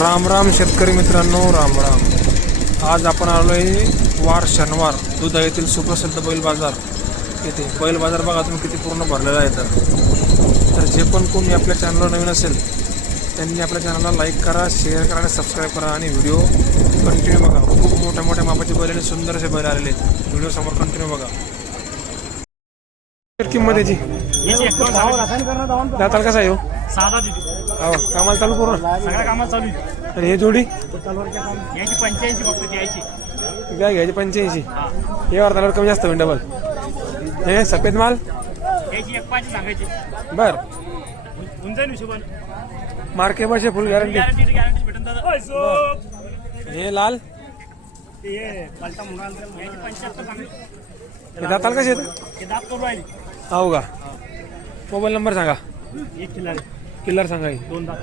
राम राम शेतकरी मित्रांनो, राम राम. आज आपण आलो आहे वार शनिवार दुधा येथील सुप्रसिद्ध बैल बाजार येथे. बैल बाजार बघा तुम्ही किती पूर्ण भरलेला आहे. तर जे पण कोणी आपल्या चॅनलवर नवीन असेल त्यांनी आपल्या चॅनलला लाईक करा, शेअर करा आणि सबस्क्राईब करा आणि व्हिडिओ कंटिन्यू बघा. खूप मोठ्या मोठ्या मापाचे बैल आणि सुंदर असे बैल आलेले आहेत. व्हिडिओ समोर कंटिन्यू बघा. किंमत याची दाताल कसा आहे हो? हो, कामाला चालू पूर्ण सगळ्या कामाला चालू आहे. आणि हे जोडी याची 85 फक्त द्यायची. काय घ्यायची 85. हे वार्तावर कमी जास्त होईल डबल. हे सफेद माल याची 1.5 सांगायची. बर उंचाई हिशोबाने मार्के बसे फुल गॅरंटी. गॅरंटी भेटून दादा. हे लाल हे पलटा मुंगाल याची 75 सांगायची. हे दाताल कसे आहेत? हे दात करू राहिली. हो का? मोबाईल नंबर सांगा. एक किल्ला किल्लर सांगा. 2 दात.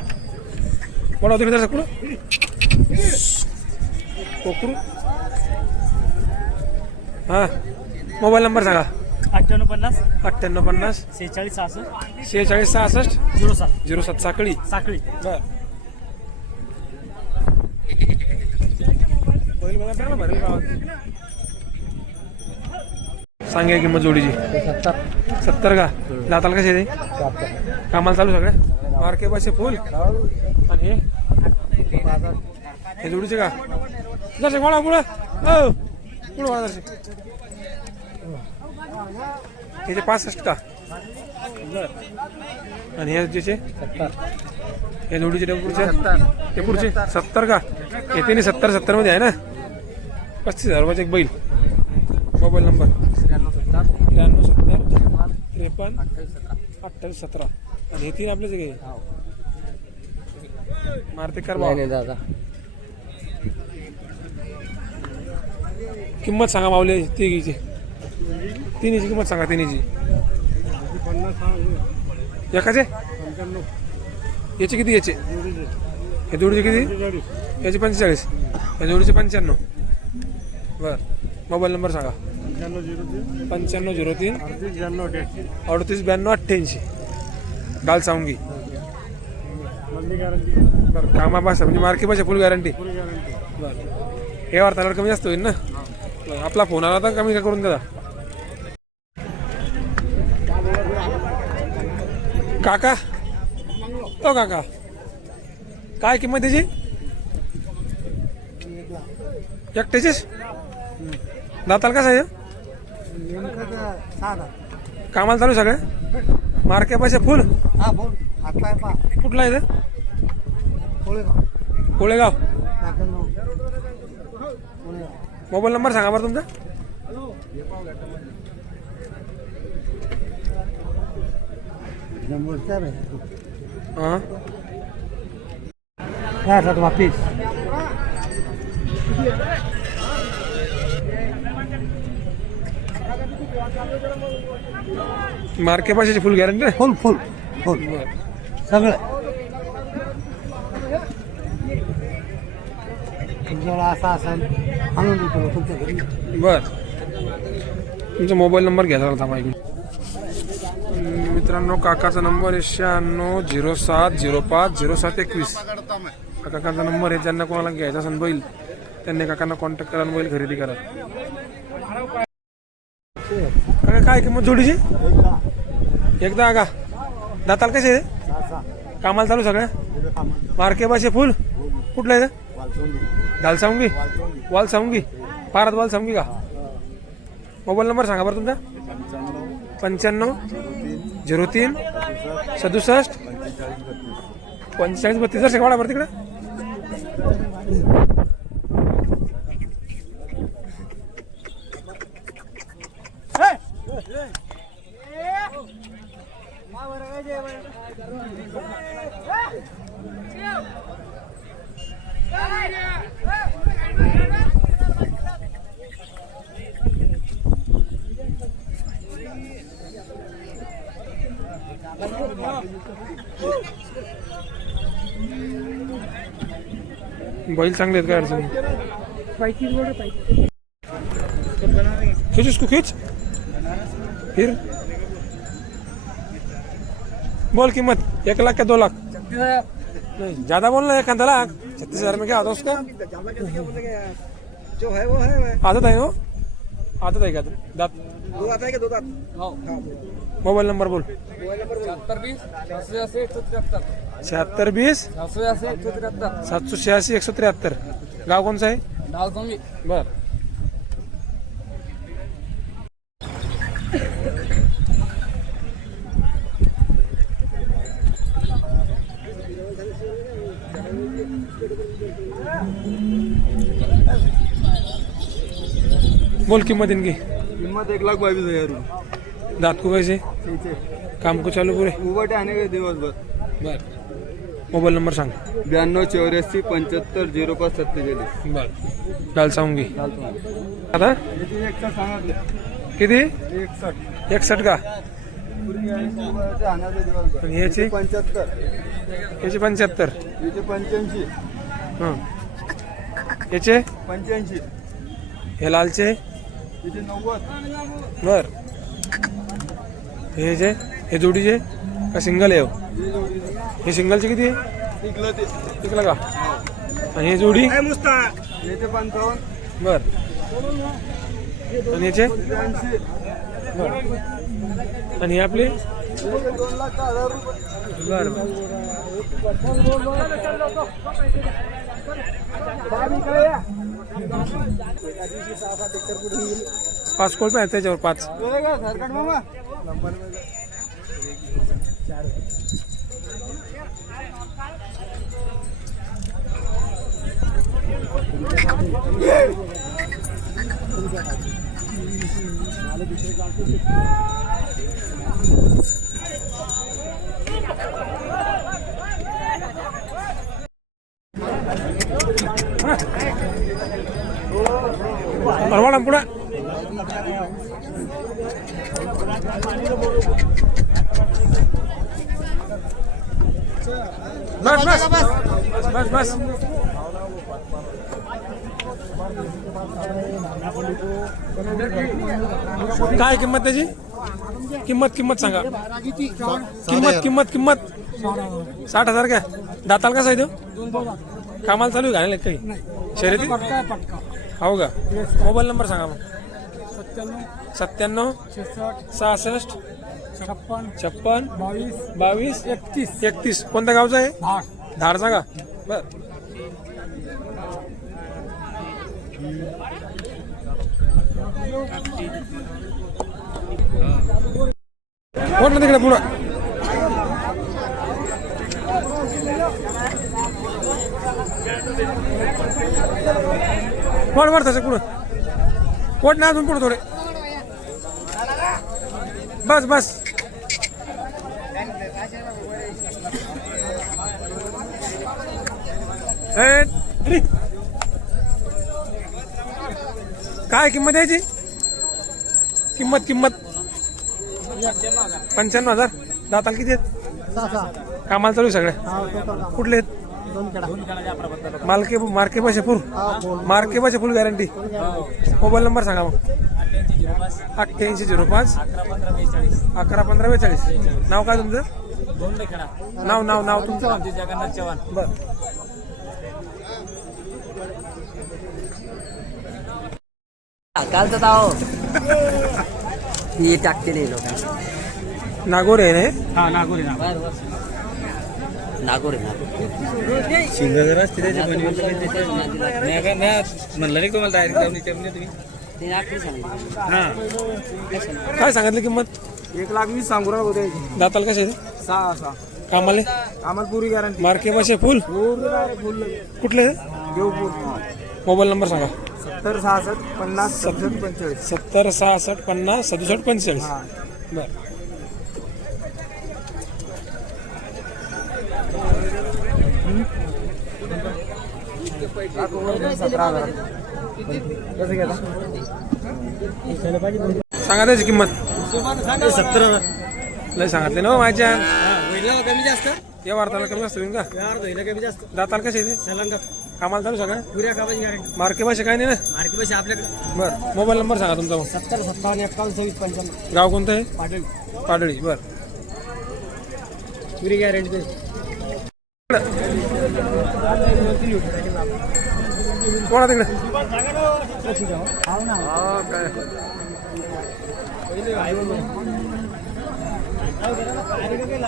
कोण होते मित्र सकुड कोकरू? हां, मोबाईल नंबर सांगा. 9850 9850 46 46 66 07 07 साखळी. साखळी. बर बैल बघा ना भरेल गावात. सांगा किंमत जोडीची 70 का? दाताला कसे ते? कामाला चालू सगळ्या मार्के पाचशे फुल. आणि हे जोडीचे का? जसे गोळा पुढं हो पुढं गोळा जसे त्याचे 65 का? आणि हे ज्याचे हे जोडीचे ते पुढचे 70 का? येते नाही 70 मध्ये आहे ना. 35,000 रुपयाचे एक बैल. Mobile number 93 70 53 28 17. आणि हे 3 आपल्याच काही मारते कर दादा. किंमत सांगा मावले तिघीची. तिन्हीची किंमत सांगा. तिन्हीची एकाचे याचे किती? याचे हे जोडीचे किती? याचे 45. या जोडीचे 95. बर मोबाईल नंबर सांगा. 9503 38 92 88. डाल सांगी. बरं कामापास म्हणजे मार्के पाहिजे फुल गॅरंटी. बरं हे वार्ताला कमी जास्त होईल ना. आपला फोन आला तर कमी करून द्या. काका हो काका, काय किंमत त्याची? एकट्याचीच? दाताल कसं आहे? कामाला चालू सगळ्या मार्के पाहिजे फुल. कुठला आहे? कोळेगाव. मोबाईल नंबर सांगा बरं तुमचा. हां मार्के पाचशेची फुल गॅरंटी. फुल फुल फुल सगळं तुमच्याला असं असेल आणून देतो तुमच्या घरी. बर तुमचा मोबाईल नंबर घ्या जरा थांबा. मित्रांनो काकाचा नंबर 96 07 05 07 21. काकाचा नंबर आहे. ज्यांना कोणाला घ्यायचा असेल बैल त्यांनी काकांना कॉन्टॅक्ट करा, बैल खरेदी करा. काका काय किंमत जोडीची? एकदा का? दाताल कसे आहे? कामाला चालू सगळ्या मार्के पाचशे फुल. कुठलं आहे? दाल सांगी वाल सांगी पारात वाल सांगी का? मोबाईल नंबर सांगा बरं तुमचा. 95 03 67 45 32. जर वाडा बरं तिकडं. बैल चांगले आहेत काय अडचण? खींच इसको खींच फिर. बोल कीमत 1 लाख क्या 2 लाख? नहीं ज़्यादा बोलना है 1 लाख. 36,000 में क्या आता है उसका? जो है वो है आदत है वो? आदत है क्या दांत? दो आता है कि दो दांत? मोबाइल नंबर बोल. 7620 786 173. गाव कोणचं आहे? बर. बोल किंमत इनकी. किंमत 1,22,000 रुपये. दांत को कैसे? काम को चालू पूरे. उभटे आने के दिवसभर. बर. मोबाईल नंबर सांग. 92 84 75 05 47. बर. डाल सांगूंगी आता. किती? 61 का? आणि याची 75. याची 75. याचे 85. हां याचे 85. हे लालचे याचे 90. बर. हे जे हे जोडीचे का सिंगल आहे हो? हे सिंगलचे किती आहे? टिकलं का? आणि हे जोडी याचे 55. बर. आणि याचे 80. बर. आणि हे आपले 2,10,000 रुपये. बर. पाच कोळपे आहेत त्याच्यावर 5. सरकट मामा. परवाडा पुढे. बस बस बस बस. काय किंमत त्याची? किंमत सांगा. किंमत 60,000 काय? दाताल कसा आहे तो? कामाला चालू आहे का काही शर्यती? हो का? मोबाईल नंबर सांगा मग. 97 66 56 22 31. कोणत्या गावचा आहे? धारचा का? बर. कोण ना तिकडे पुढं. वर तसं पुढं कोट नाही अजून पुढं थोडे. बस बस. काय किंमत यायची? किंमत 95,000. दाताला किती आहेत? कामाला चालू सगळ्या. कुठले आहेत? मार्के भाषा फुल गॅरंटी. मोबाईल नंबर सांगा मग. 8805 1115 42. नाव काय तुमचं? नाव तुमचं? जगन्नाथ चव्हाण. बर. कालचं ताव हे टाकते लोकांना. नागोर आहे ना? हा नागोरी नागोर शिंगाजरा असते म्हणलं नाही तुम्हाला डायरेक्ट तुम्ही. काय सांगितलं किंमत? 1,20,000 सांगू राहिलो होते. दाताला कसे? 6 कामाले आम्हाला पुरी गॅरंटी. मार्के भाषे फुल. कुठले? देवपूर. मोबाईल नंबर सांगा. 70 66 50 67 45. 70 66 50 67 45. बर. सांगा त्याची किंमत. 70,000. लय सांगितले ना माझ्या. कमी जास्त या वार्ताला कमी जास्त होईल का? कमी जास्त. दाताला कसे येते? सलंगा कामाला चालू सगळं? पुऱ्या कामाची गॅरंटी. मार्के भाषा काय नाही ना? मार्केट पैसे आपल्याकडे. बर. मोबाईल नंबर सांगा तुमचा मग. 70 57 51 26 55. गाव कोणतं आहे? पाटील. पाडळी. बर. पुरी गॅरंटी. कोणा तिकडे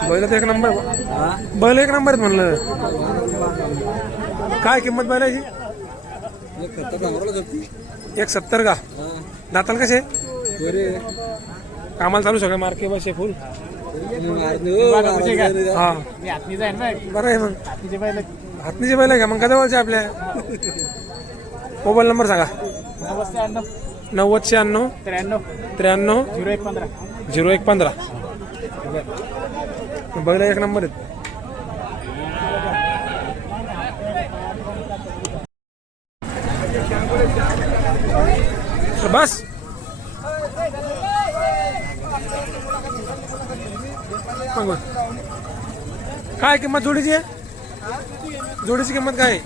बैल तर एक नंबर बैल एक नंबर आहेत म्हणलं. काय किंमत बैलाची? 170 का? दाताल कसे? कामाला चालू सगळं मार्के बसे फुल. हा बरं आहे मग. हातनीचे बैल आहे का मग? जवळचे आपल्या. मोबाईल नंबर सांगा. 9096 93 0115. बैल एक नंबर आहेत. बस काय किंमत जोडीची आहे? जोडीची किंमत काय आहे?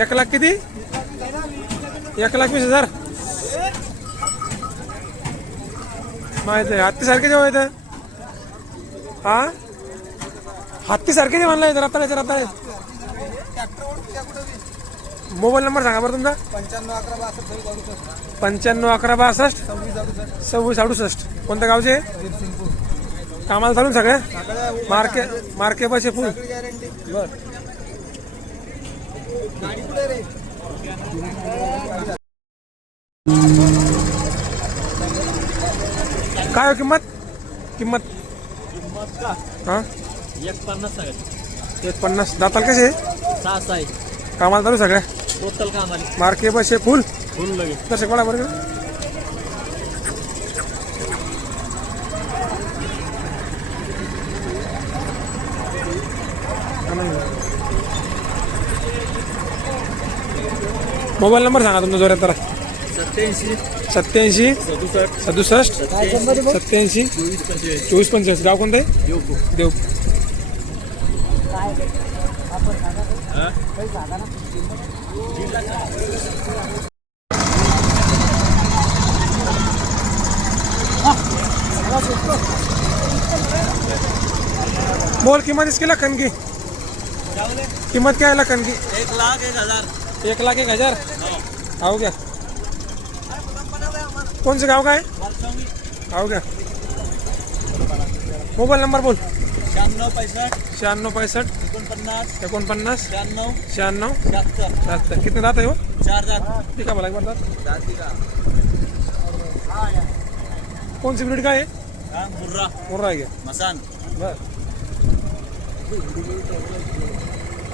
1 लाख किती? 1,20,000. माहिती आहे. हत्ती सारखे जेव्हा येतं. हा हत्ती सारखे जे म्हणला येतं. रताळे मोबाईल नंबर सांगा बरं तुमचा. 951162 2668. कोणत्या गावचे? कामाला चालून सगळ्या मार्के बसे फुल. बर काय हो किंमत? हा 150. दाताल कसे? 6 आहे कामाला चालू सगळ्या टोटल कामाला मार्के बसे फुल. लगे दर्शक मला बरं मोबाईल नंबर सांगा तुमचा जोरात जरा. 87 67 87 24 गाव कोणतं आहे? देव. बोल किंमत इसकी लखन की किंमत क्या है? लखन की 1,01,000. 1,01,000. आओ क्या? कौन से गांव का है? आओ क्या? मोबाईल नंबर बोल. 96 65 49 96 76. कितने दात है वो? 4 दात. ठीक है, भला एक बार दात. कौन सी ब्रीड का है? मुर्रा मुर्रा है क्या? मसान. बस